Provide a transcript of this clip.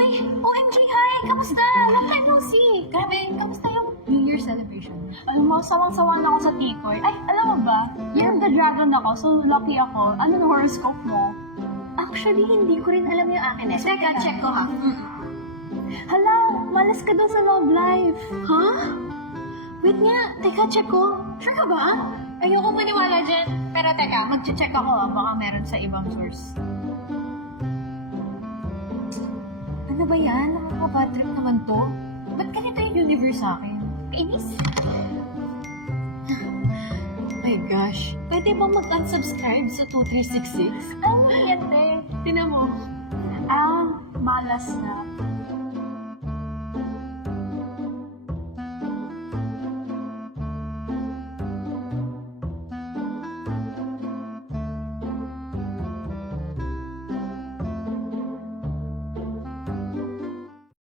Uy! OMG, hi! Kamusta? Long time no see! Grabe, kamusta yung New Year celebration? Alam mo, sawang-sawa na ako sa Tikoy. Ay, alam mo ba? Year of the Dragon ako, so lucky ako. Anong horoscope mo? Actually, hindi ko rin alam yung akin eh. So, teka, check ko ha. Hala, malas ka daw sa love life. Ha? Wait nga, teka, check ko. Sure ka ba? Ayoko maniwala dyan. Pero teka, mag-check ako baka meron sa ibang source. Ano ba yan? Nakaka-bad trip naman to. Ba't ganito yung universe sa akin? Kainis. My gosh. Pwede ba mag-unsubscribe sa 2366? Ano yan, te? Tinan mo. Malas na.